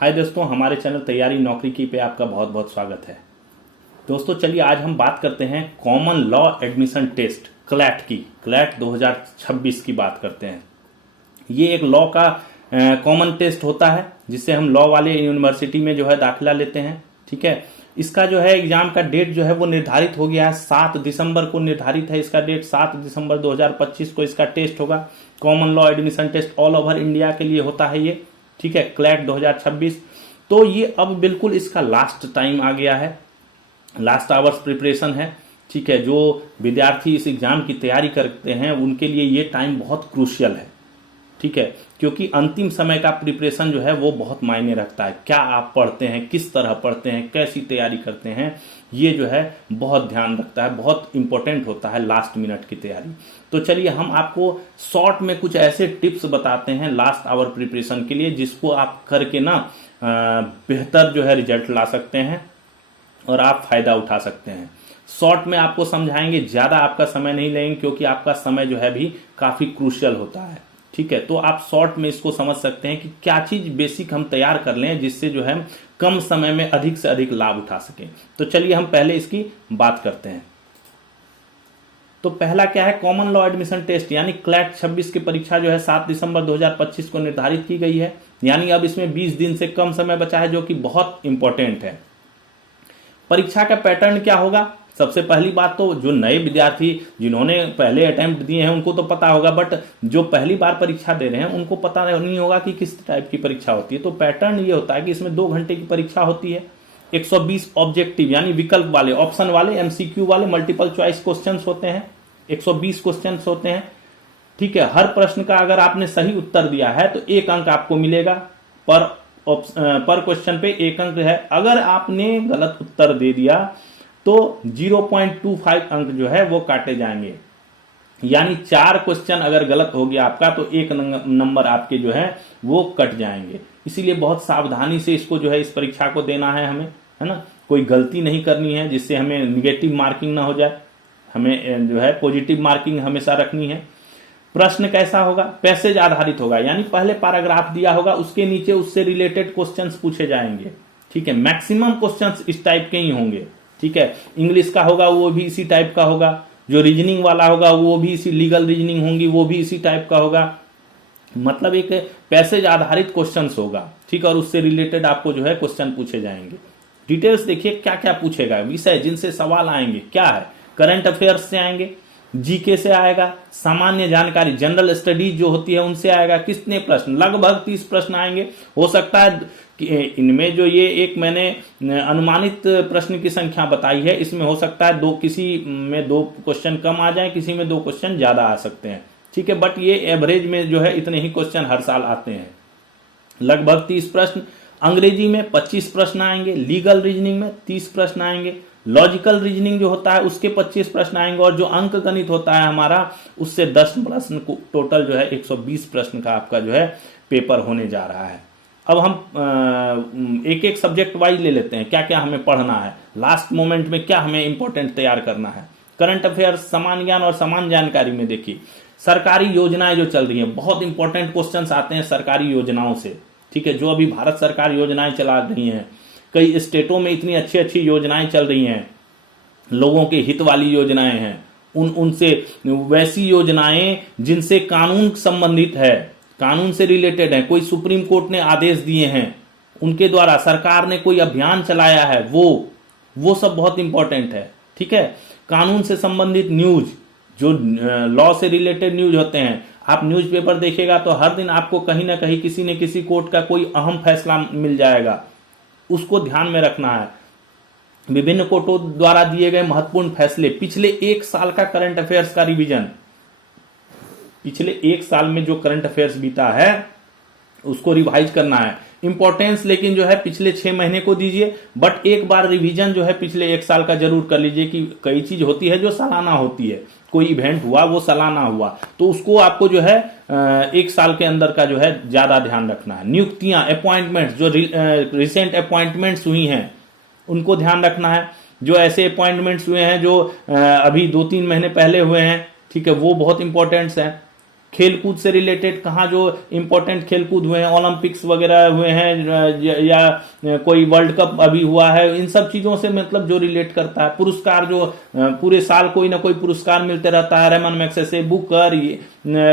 हाय दोस्तों, हमारे चैनल तैयारी नौकरी की पे आपका बहुत बहुत स्वागत है। दोस्तों चलिए आज हम बात करते हैं common law admission test CLAT की। क्लैट 2026 की बात करते हैं। ये एक लॉ का कॉमन टेस्ट होता है जिससे हम लॉ वाले यूनिवर्सिटी में जो है दाखिला लेते हैं। ठीक है, इसका जो है एग्जाम का डेट जो है वो निर्धारित हो गया है। 7 दिसंबर को निर्धारित है इसका डेट। 7 दिसंबर 2025 को इसका टेस्ट होगा। Common law admission test all over India के लिए होता है ये। ठीक है, क्लैट 2026। तो ये अब बिल्कुल इसका लास्ट टाइम आ गया है, लास्ट आवर्स प्रिपरेशन है। ठीक है, जो विद्यार्थी इस एग्जाम की तैयारी करते हैं उनके लिए ये टाइम बहुत क्रूशियल है। ठीक है, क्योंकि अंतिम समय का प्रिपरेशन जो है वो बहुत मायने रखता है। क्या आप पढ़ते हैं, किस तरह पढ़ते हैं, कैसी तैयारी करते हैं, ये जो है बहुत ध्यान रखता है, बहुत इंपॉर्टेंट होता है लास्ट मिनट की तैयारी। तो चलिए हम आपको शॉर्ट में कुछ ऐसे टिप्स बताते हैं लास्ट आवर प्रिपरेशन के लिए जिसको आप करके ना बेहतर जो है रिजल्ट ला सकते हैं और आप फायदा उठा सकते हैं। शॉर्ट में आपको समझाएंगे, ज्यादा आपका समय नहीं लेंगे क्योंकि आपका समय जो है भी काफी क्रूशियल होता है। ठीक है, तो आप शॉर्ट में इसको समझ सकते हैं कि क्या चीज बेसिक हम तैयार कर लें जिससे जो है कम समय में अधिक से अधिक लाभ उठा सकें। तो चलिए हम पहले इसकी बात करते हैं। तो पहला क्या है, कॉमन लॉ एडमिशन टेस्ट यानी क्लैट 26 की परीक्षा जो है 7 दिसंबर 2025 को निर्धारित की गई है। यानी अब इसमें 20 दिन से कम समय बचा है, जो कि बहुत इंपॉर्टेंट है। परीक्षा का पैटर्न क्या होगा? सबसे पहली बात तो जो नए विद्यार्थी जिन्होंने पहले अटेम्प्ट दिए हैं उनको तो पता होगा, बट जो पहली बार परीक्षा दे रहे हैं उनको पता नहीं होगा कि किस टाइप की परीक्षा होती है। तो पैटर्न ये होता है कि इसमें 2 घंटे की परीक्षा होती है। 120 ऑब्जेक्टिव यानी विकल्प वाले, ऑप्शन वाले, एमसीक्यू वाले, मल्टीपल चॉइस क्वेश्चंस होते हैं। 120 क्वेश्चंस होते हैं। ठीक है, हर प्रश्न का अगर आपने सही उत्तर दिया है तो 1 अंक आपको मिलेगा। पर क्वेश्चन पे 1 अंक है। अगर आपने गलत उत्तर दे दिया तो 0.25 अंक जो है वो काटे जाएंगे। यानी 4 क्वेश्चन अगर गलत हो गया आपका तो 1 नंबर आपके जो है वो कट जाएंगे। इसीलिए बहुत सावधानी से इसको जो है इस परीक्षा को देना है हमें, है ना। कोई गलती नहीं करनी है जिससे हमें निगेटिव मार्किंग ना हो जाए। हमें जो है पॉजिटिव मार्किंग हमेशा रखनी है। प्रश्न कैसा होगा? पैसेज आधारित होगा, यानी पहले पैराग्राफ दिया होगा, उसके नीचे उससे रिलेटेड क्वेश्चंस पूछे जाएंगे। ठीक है, मैक्सिमम क्वेश्चंस इस टाइप के ही होंगे। ठीक है, इंग्लिश का होगा वो भी इसी टाइप का होगा। जो रीजनिंग वाला होगा वो भी इसी, लीगल रीजनिंग होंगी वो भी इसी टाइप का होगा। मतलब एक पैसेज आधारित क्वेश्चंस होगा। ठीक है, और उससे रिलेटेड आपको जो है क्वेश्चन पूछे जाएंगे। डिटेल्स देखिए क्या क्या पूछेगा। विषय जिनसे सवाल आएंगे क्या है? करंट अफेयर्स से आएंगे, जीके से आएगा, सामान्य जानकारी जनरल स्टडीज जो होती है उनसे आएगा। कितने प्रश्न? लगभग 30 प्रश्न आएंगे। हो सकता है कि इनमें जो ये एक मैंने अनुमानित प्रश्न की संख्या बताई है, इसमें हो सकता है किसी में 2 क्वेश्चन कम आ जाए, किसी में 2 क्वेश्चन ज्यादा आ सकते हैं। ठीक है, बट ये एवरेज में जो है इतने ही क्वेश्चन हर साल आते हैं। लगभग 30 प्रश्न। अंग्रेजी में 25 प्रश्न आएंगे, लीगल रीजनिंग में 30 प्रश्न आएंगे, लॉजिकल रीजनिंग जो होता है उसके 25 प्रश्न आएंगे, और जो अंक गणित होता है हमारा उससे 10 प्रश्न को टोटल जो है 120 प्रश्न का आपका जो है पेपर होने जा रहा है। अब हम एक एक सब्जेक्ट वाइज ले लेते हैं, क्या क्या हमें पढ़ना है, लास्ट मोमेंट में क्या हमें इंपॉर्टेंट तैयार करना है। करंट अफेयर्स, सामान्य ज्ञान और सामान्य जानकारी में देखिए सरकारी योजनाएं जो चल रही हैं, बहुत इंपॉर्टेंट क्वेश्चंस आते हैं सरकारी योजनाओं से। ठीक है, जो अभी भारत सरकार योजनाएं चला रही हैं, कई स्टेटों में इतनी अच्छी अच्छी योजनाएं चल रही हैं, लोगों के हित वाली योजनाएं हैं, उनसे वैसी योजनाएं जिनसे कानून संबंधित है, कानून से रिलेटेड है, कोई सुप्रीम कोर्ट ने आदेश दिए हैं, उनके द्वारा सरकार ने कोई अभियान चलाया है, वो सब बहुत इंपॉर्टेंट है। ठीक है, कानून से संबंधित न्यूज, जो लॉ से रिलेटेड न्यूज होते हैं, आप न्यूज़पेपर देखिएगा तो हर दिन आपको कहीं ना कहीं किसी न किसी कोर्ट का कोई अहम फैसला मिल जाएगा, उसको ध्यान में रखना है। विभिन्न कोर्टों द्वारा दिए गए महत्वपूर्ण फैसले, पिछले 1 साल का करंट अफेयर्स का रिवीजन, पिछले 1 साल में जो करंट अफेयर्स बीता है उसको रिवाइज करना है। इंपॉर्टेंस लेकिन जो है पिछले 6 महीने को दीजिए, बट एक बार रिवीजन जो है पिछले 1 साल का जरूर कर लीजिए। कि कई चीज होती है जो सालाना होती है, कोई इवेंट हुआ वो सालाना हुआ, तो उसको आपको जो है 1 साल के अंदर का जो है ज्यादा ध्यान रखना है। नियुक्तियां, अपॉइंटमेंट्स, जो रिसेंट अपॉइंटमेंट्स हुई हैं उनको ध्यान रखना है। जो ऐसे अपॉइंटमेंट्स हुए हैं जो अभी 2-3 महीने पहले हुए हैं, ठीक है, वो बहुत इंपॉर्टेंट्स हैं। खेलकूद से रिलेटेड कहाँ जो इंपॉर्टेंट खेलकूद हुए हैं, ओलंपिक्स वगैरह हुए हैं या कोई वर्ल्ड कप अभी हुआ है, इन सब चीजों से मतलब जो रिलेट करता है। पुरस्कार जो पूरे साल कोई ना कोई पुरस्कार मिलते रहता है, रेमन मैग्सेसे, बुकर,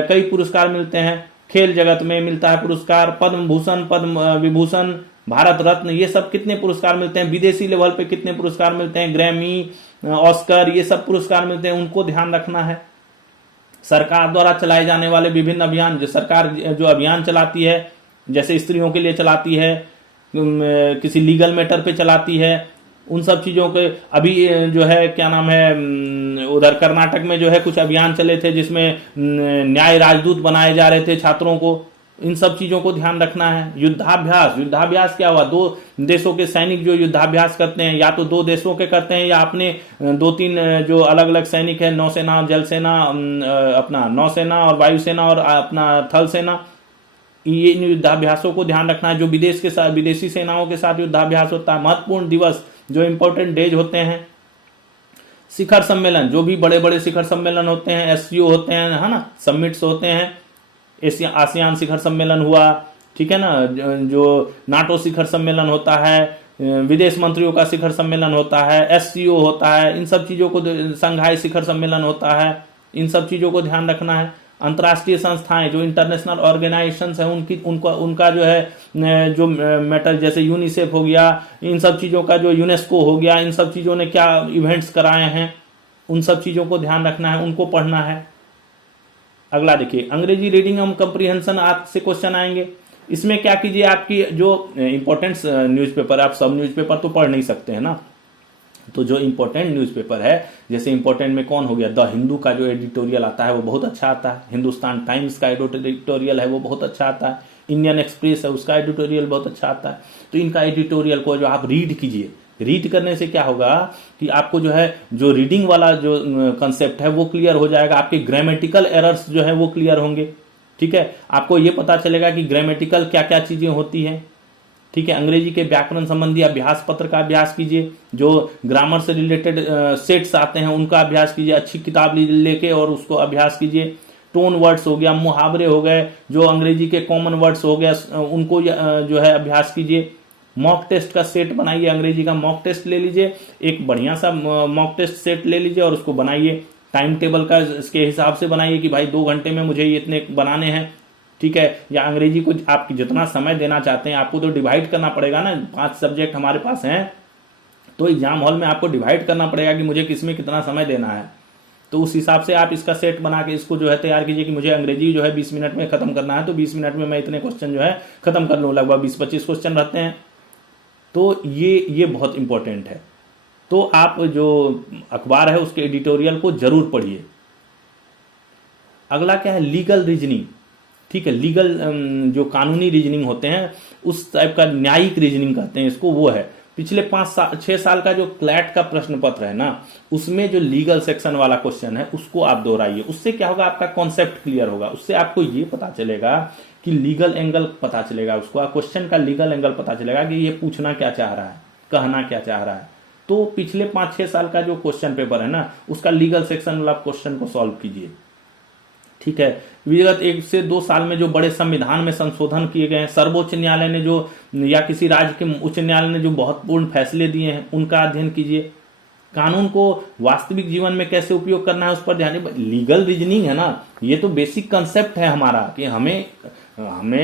कई पुरस्कार मिलते हैं। खेल जगत में मिलता है पुरस्कार, पद्म भूषण, पद्म विभूषण, भारत रत्न, ये सब कितने पुरस्कार मिलते हैं। विदेशी लेवल पे कितने पुरस्कार मिलते हैं, ग्रैमी, ऑस्कर, ये सब पुरस्कार मिलते हैं, उनको ध्यान रखना है। सरकार द्वारा चलाए जाने वाले विभिन्न अभियान, जो सरकार जो अभियान चलाती है, जैसे स्त्रियों के लिए चलाती है, किसी लीगल मैटर पे चलाती है, उन सब चीजों के अभी जो है क्या नाम है, उधर कर्नाटक में जो है कुछ अभियान चले थे जिसमें न्याय राजदूत बनाए जा रहे थे छात्रों को। इन सब चीजों को ध्यान रखना है। युद्धाभ्यास, युद्धाभ्यास क्या हुआ, दो देशों के सैनिक जो युद्धाभ्यास करते हैं, या तो दो देशों के करते हैं या अपने दो तीन जो अलग अलग सैनिक है, नौसेना, जल सेना, अपना नौसेना और वायुसेना और अपना थल सेना, ये युद्धाभ्यासों को ध्यान रखना है। जो विदेश के साथ, विदेशी सेनाओं के साथ युद्धाभ्यास होता है। महत्वपूर्ण दिवस, जो इंपॉर्टेंट डेज होते हैं। शिखर सम्मेलन, जो भी बड़े बड़े शिखर सम्मेलन होते हैं, एससीओ होते हैं, है ना, समिट्स होते हैं। आसियान शिखर सम्मेलन हुआ, ठीक है ना, जो नाटो शिखर सम्मेलन होता है, विदेश मंत्रियों का शिखर सम्मेलन होता है, एससीओ होता है, इन सब चीजों को, संघाई शिखर सम्मेलन होता है, इन सब चीजों को ध्यान रखना है। अंतर्राष्ट्रीय संस्थाएं, जो इंटरनेशनल ऑर्गेनाइजेशंस हैं, उनका जो है जो मैटर, जैसे यूनिसेफ हो गया, इन सब चीजों का, जो यूनेस्को हो गया, इन सब चीजों ने क्या इवेंट्स कराए हैं, उन सब चीजों को ध्यान रखना है, उनको पढ़ना है। अगला देखिए, अंग्रेजी रीडिंग एवं कंप्रीहेंशन आपसे क्वेश्चन आएंगे। इसमें क्या कीजिए, आपकी जो इंपॉर्टेंट न्यूज़पेपर, आप सब न्यूज़पेपर तो पढ़ नहीं सकते हैं ना, तो जो इंपॉर्टेंट न्यूज़पेपर है, जैसे इंपॉर्टेंट में कौन हो गया, द हिंदू का जो एडिटोरियल आता है वो बहुत अच्छा आता है, हिंदुस्तान टाइम्स का एडिटोरियल है वो बहुत अच्छा आता है, इंडियन एक्सप्रेस है उसका एडिटोरियल बहुत अच्छा आता है। तो इनका एडिटोरियल को जो आप रीड कीजिए, रीड करने से क्या होगा कि आपको जो है जो रीडिंग वाला जो कंसेप्ट है वो क्लियर हो जाएगा, आपके ग्रामेटिकल एरर्स जो है वो क्लियर होंगे, ठीक है। आपको ये पता चलेगा कि ग्रामेटिकल क्या क्या चीजें होती हैं, ठीक है। अंग्रेजी के व्याकरण संबंधी अभ्यास पत्र का अभ्यास कीजिए, जो ग्रामर से रिलेटेड सेट्स आते हैं उनका अभ्यास कीजिए, अच्छी किताब लेके और उसको अभ्यास कीजिए। टोन वर्ड्स हो गया, मुहावरे हो गए, जो अंग्रेजी के कॉमन वर्ड्स हो गया, उनको जो है अभ्यास कीजिए। मॉक टेस्ट का सेट बनाइए, अंग्रेजी का मॉक टेस्ट ले लीजिए, एक बढ़िया सा मॉक टेस्ट सेट ले लीजिए और उसको बनाइए। टाइम टेबल का इसके हिसाब से बनाइए कि भाई 2 घंटे में मुझे ये इतने बनाने हैं, ठीक है। या अंग्रेजी को आप जितना समय देना चाहते हैं, आपको तो डिवाइड करना पड़ेगा ना, 5 सब्जेक्ट हमारे पास हैं, तो एग्जाम हॉल में आपको डिवाइड करना पड़ेगा कि मुझे किसमें कितना समय देना है। तो उस हिसाब से आप इसका सेट बना के इसको जो है तैयार कीजिए कि मुझे अंग्रेजी जो है 20 मिनट में खत्म करना है, तो 20 मिनट में मैं इतने क्वेश्चन जो है खत्म कर लूँ, लगभग 20-25 क्वेश्चन रहते हैं। तो ये बहुत इंपॉर्टेंट है। तो आप जो अखबार है उसके एडिटोरियल को जरूर पढ़िए। अगला क्या है, लीगल रीजनिंग, ठीक है। लीगल जो कानूनी रीजनिंग होते हैं, उस टाइप का न्यायिक रीजनिंग कहते हैं इसको, वो है। पिछले 5-6 साल का जो क्लैट का प्रश्न पत्र है ना, उसमें जो लीगल सेक्शन वाला क्वेश्चन है उसको आप दोहराइए। उससे क्या होगा, आपका कॉन्सेप्ट क्लियर होगा, उससे आपको ये पता चलेगा कि लीगल एंगल पता चलेगा, उसको क्वेश्चन का लीगल एंगल पता चलेगा कि ये पूछना क्या चाह रहा है, कहना क्या चाह रहा है। तो पिछले 5-6 साल का जो क्वेश्चन पेपर है ना, उसका लीगल सेक्शन वाला क्वेश्चन को सॉल्व कीजिए, ठीक है। विगत 1 से 2 साल में जो बड़े संविधान में संशोधन किए गए हैं, सर्वोच्च न्यायालय ने जो, या किसी राज्य के उच्च न्यायालय ने जो महत्वपूर्ण फैसले दिए हैं, उनका अध्ययन कीजिए। कानून को वास्तविक जीवन में कैसे उपयोग करना है उस पर ध्यान। लीगल रीजनिंग है ना, ये तो बेसिक कंसेप्ट है हमारा कि हमें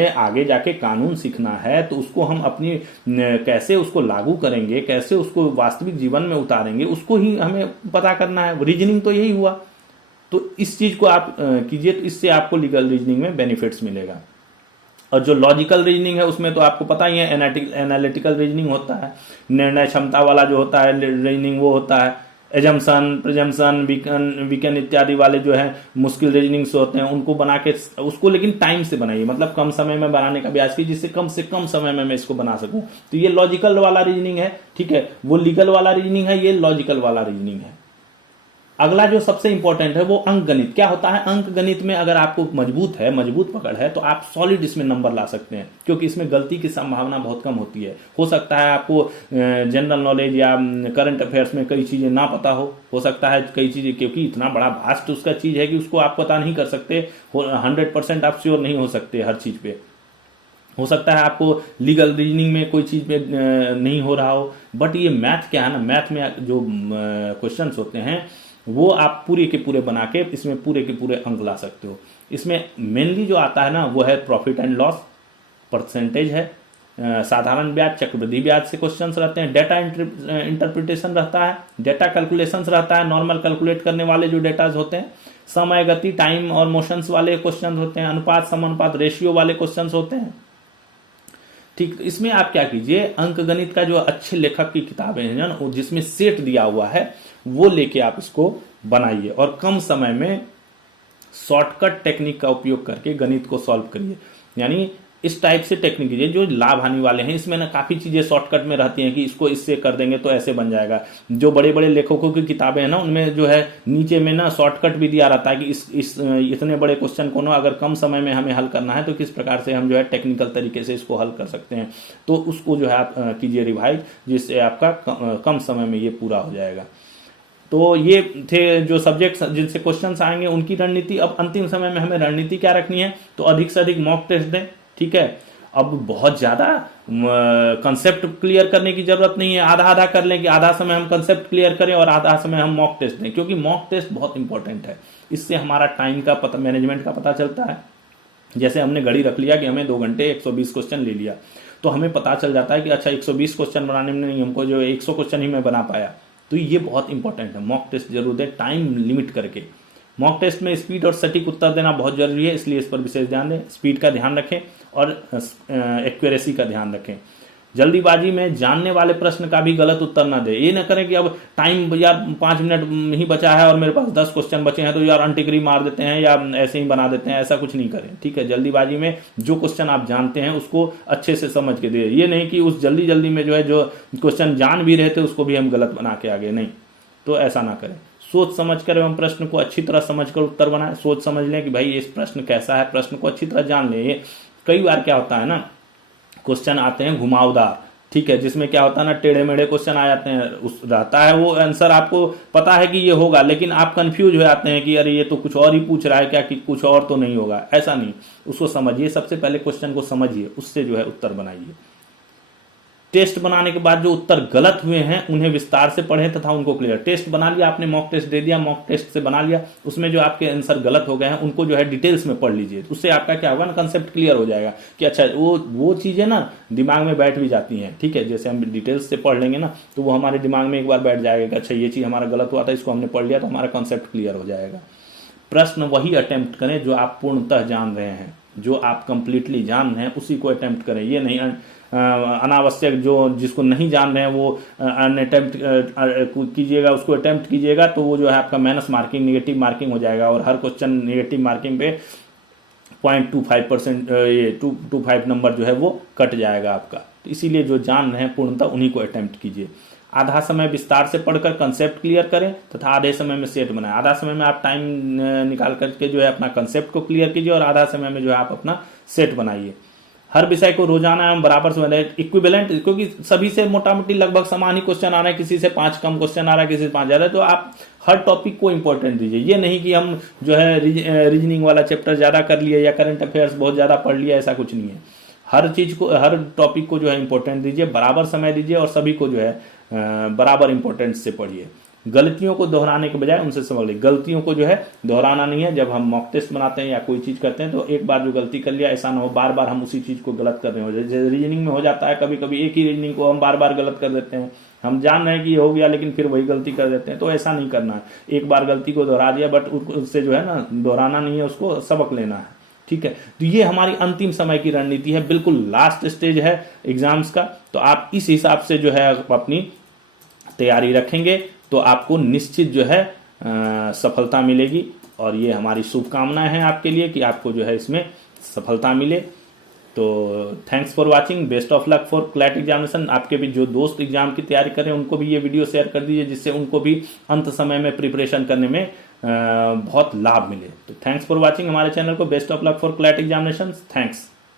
आगे जाके कानून सीखना है, तो उसको हम अपनी कैसे उसको लागू करेंगे, कैसे उसको वास्तविक जीवन में उतारेंगे, उसको ही हमें पता करना है। रीजनिंग तो यही हुआ। तो इस चीज को आप कीजिए, तो इससे आपको लीगल रीजनिंग में बेनिफिट्स मिलेगा। और जो लॉजिकल रीजनिंग है उसमें तो आपको पता ही है, एनालिटिकल रीजनिंग होता है, निर्णय क्षमता वाला जो होता है रीजनिंग वो होता है। एजम्पशन, प्रिजम्पशन, वीकन इत्यादि वाले जो है मुश्किल रीजनिंग्स होते हैं, उनको बना के उसको लेकिन टाइम से बनाइए, मतलब कम समय में बनाने का प्रयास कीजिए, जिससे कम से कम समय में मैं इसको बना सकूं। तो ये लॉजिकल वाला रीजनिंग है, ठीक है। वो लीगल वाला रीजनिंग है, ये लॉजिकल वाला रीजनिंग है। अगला जो सबसे इंपॉर्टेंट है वो अंक गणित। क्या होता है अंक गणित में, अगर आपको मजबूत पकड़ है तो आप सॉलिड इसमें नंबर ला सकते हैं, क्योंकि इसमें गलती की संभावना बहुत कम होती है। हो सकता है आपको जनरल नॉलेज या करंट अफेयर्स में कई चीजें ना पता हो सकता है कई चीजें, क्योंकि इतना बड़ा वास्ट उसका चीज है कि उसको आप पता नहीं कर सकते, 100% आप श्योर नहीं हो सकते हर चीज पे। हो सकता है आपको लीगल रीजनिंग में कोई चीज पे नहीं हो रहा हो, बट ये मैथ क्या है ना, मैथ में जो क्वेश्चंस होते हैं वो आप पूरे के पूरे बना के इसमें पूरे के पूरे अंक ला सकते हो। इसमें मेनली जो आता है ना वो है प्रॉफिट एंड लॉस, परसेंटेज है, साधारण ब्याज, चक्रवृद्धि ब्याज से क्वेश्चंस रहते हैं, डेटा इंटरप्रिटेशन रहता है, डेटा कैलकुलेशंस रहता है, नॉर्मल कैलकुलेट करने वाले जो डेटाज होते हैं, समय गति टाइम और मोशंस वाले क्वेश्चंस होते हैं, अनुपात समानुपात रेशियो वाले क्वेश्चंस होते हैं। ठीक, इसमें आप क्या कीजिए, अंक गणित का जो अच्छे लेखक की किताबें हैं ना जिसमें सेट दिया हुआ है वो लेके आप इसको बनाइए और कम समय में शॉर्टकट टेक्निक का उपयोग करके गणित को सॉल्व करिए। यानी इस टाइप से टेक्निक कीजिए जो लाभ हानि वाले हैं। इसमें ना काफी चीजें शॉर्टकट में रहती हैं कि इसको इससे कर देंगे तो ऐसे बन जाएगा। जो बड़े बड़े लेखकों की किताबें हैं ना उनमें जो है नीचे में ना शॉर्टकट भी दिया रहता है कि इस इतने बड़े क्वेश्चन को ना अगर कम समय में हमें हल करना है तो किस प्रकार से हम जो है टेक्निकल तरीके से इसको हल कर सकते हैं। तो उसको जो है आप कीजिए रिवाइज, जिससे आपका कम समय में ये पूरा हो जाएगा। तो ये थे जो सब्जेक्ट जिनसे क्वेश्चंस आएंगे उनकी रणनीति। अब अंतिम समय में हमें रणनीति क्या रखनी है, तो अधिक से अधिक मॉक टेस्ट दें। ठीक है, अब बहुत ज्यादा कंसेप्ट क्लियर करने की जरूरत नहीं है, आधा आधा कर लें कि आधा समय हम कंसेप्ट क्लियर करें और आधा समय हम मॉक टेस्ट दें, क्योंकि मॉक टेस्ट बहुत इंपॉर्टेंट है। इससे हमारा टाइम का पता, मैनेजमेंट का पता चलता है। जैसे हमने घड़ी रख लिया कि हमें 2 घंटे 120 क्वेश्चन ले लिया, तो हमें पता चल जाता है कि अच्छा 120 क्वेश्चन बनाने में नहीं, हमको जो 100 क्वेश्चन ही मैं बना पाया। तो ये बहुत इंपॉर्टेंट है, मॉक टेस्ट जरूर दें टाइम लिमिट करके। मॉक टेस्ट में स्पीड और सटीक उत्तर देना बहुत जरूरी है, इसलिए इस पर विशेष ध्यान दें। स्पीड का ध्यान रखें और एक्यूरेसी का ध्यान रखें। जल्दीबाजी में जानने वाले प्रश्न का भी गलत उत्तर ना दे। ये ना करें कि अब टाइम यार 5 मिनट ही बचा है और मेरे पास 10 क्वेश्चन बचे हैं तो यार अनटिकरी मार देते हैं या ऐसे ही बना देते हैं, ऐसा कुछ नहीं करें। ठीक है, जल्दीबाजी में जो क्वेश्चन आप जानते हैं उसको अच्छे से समझ के दे। ये नहीं कि उस जल्दी में जो है जो क्वेश्चन जान भी रहे थे उसको भी हम गलत बना के आगे, नहीं, तो ऐसा ना करें। सोच समझ कर एवं प्रश्न को अच्छी तरह समझकर उत्तर बनाएं। सोच समझ लें कि भाई इस प्रश्न कैसा है, प्रश्न को अच्छी तरह जान लें। ये कई बार क्या होता है ना, क्वेश्चन आते हैं घुमावदार, ठीक है, जिसमें क्या होता है ना टेढ़े मेढ़े क्वेश्चन आ जाते हैं, उस रहता है वो आंसर आपको पता है कि ये होगा, लेकिन आप कंफ्यूज हो जाते हैं कि अरे ये तो कुछ और ही पूछ रहा है क्या, कि कुछ और तो नहीं होगा। ऐसा नहीं, उसको समझिए, सबसे पहले क्वेश्चन को समझिए, उससे जो है उत्तर बनाइए। टेस्ट बनाने के बाद जो उत्तर गलत हुए हैं उन्हें विस्तार से पढ़ें तथा उनको क्लियर। टेस्ट बना लिया आपने, मॉक टेस्ट दे दिया, मॉक टेस्ट से बना लिया, उसमें जो आपके आंसर गलत हो गए हैं उनको जो है डिटेल्स में पढ़ लीजिए। उससे आपका क्या होगा ना, कंसेप्ट क्लियर हो जाएगा कि अच्छा वो चीजें ना दिमाग में बैठ भी जाती हैं। ठीक है, जैसे हम डिटेल्स से पढ़ लेंगे ना तो वो हमारे दिमाग में एक बार बैठ जाएगा, अच्छा ये चीज हमारा गलत हुआ था, इसको हमने पढ़ लिया तो हमारा कंसेप्ट क्लियर हो जाएगा। प्रश्न वही अटेम्प्ट करें जो आप पूर्णतः जान रहे हैं, जो आप कंप्लीटली जान रहे हैं उसी को अटेम्प्ट करें। ये नहीं अनावश्यक जो जिसको नहीं जान रहे हैं वो अटेम्प्ट कीजिएगा, उसको अटेम्प्ट कीजिएगा तो वो जो है आपका माइनस मार्किंग, निगेटिव मार्किंग हो जाएगा और हर क्वेश्चन निगेटिव मार्किंग पे 0.25% ये 225 नंबर जो है वो कट जाएगा आपका। तो इसीलिए जो जान रहे हैं पूर्णतः उन्हीं को अटेम्प्ट कीजिए। आधा समय विस्तार से पढ़कर कंसेप्ट क्लियर करें तथा आधे समय में सेट बनाएं। आधा समय में आप टाइम निकाल करके जो है अपना कंसेप्ट को क्लियर कीजिए और आधा समय में जो है आप अपना सेट बनाइए। हर विषय को रोजाना एवं बराबर से इक्विवेलेंट, क्योंकि सभी से मोटा मोटी लगभग समान ही क्वेश्चन आ रहा है, किसी से 5 कम क्वेश्चन आ रहा है, किसी से 5 ज्यादा, तो आप हर टॉपिक को इंपॉर्टेंट दीजिए। ये नहीं कि हम जो है रीजनिंग वाला चैप्टर ज्यादा कर लिए या करंट अफेयर्स बहुत ज्यादा पढ़ लिया, ऐसा कुछ नहीं है। हर चीज को, हर टॉपिक को जो है इंपॉर्टेंट दीजिए, बराबर समय दीजिए और सभी को जो है बराबर इंपॉर्टेंस से पढ़िए। गलतियों को दोहराने के बजाय उनसे समझ लीजिए। गलतियों को जो है दोहराना नहीं है। जब हम मॉक टेस्ट बनाते हैं या कोई चीज करते हैं तो एक बार जो गलती कर लिया, ऐसा ना हो बार बार हम उसी चीज को गलत कर रहे हो। जैसे रीजनिंग में हो जाता है कभी कभी, एक ही रीजनिंग को हम बार बार गलत कर देते हैं। हम जान रहे हैं कि ये हो गया लेकिन फिर वही गलती कर देते हैं, तो ऐसा नहीं करना है। एक बार गलती को दोहरा दिया बट उससे जो है ना दोहराना नहीं है, उसको सबक लेना है। ठीक है, तो ये हमारी अंतिम समय की रणनीति है, बिल्कुल लास्ट स्टेज है एग्जाम्स का। तो आप इस हिसाब से जो है अपनी तैयारी रखेंगे तो आपको निश्चित जो है सफलता मिलेगी। और ये हमारी शुभकामनाएं हैं आपके लिए कि आपको जो है इसमें सफलता मिले। तो thanks for watching, best of luck for CLAT examination. आपके भी जो दोस्त एग्जाम की तैयारी करें उनको भी ये वीडियो शेयर कर दीजिए, जिससे उनको भी अंत समय में प्रिपरेशन करने में बहुत लाभ मिले। तो थैंक्स फॉर वाचिंग हमारे चैनल को। Best of luck for CLAT examination. Thanks.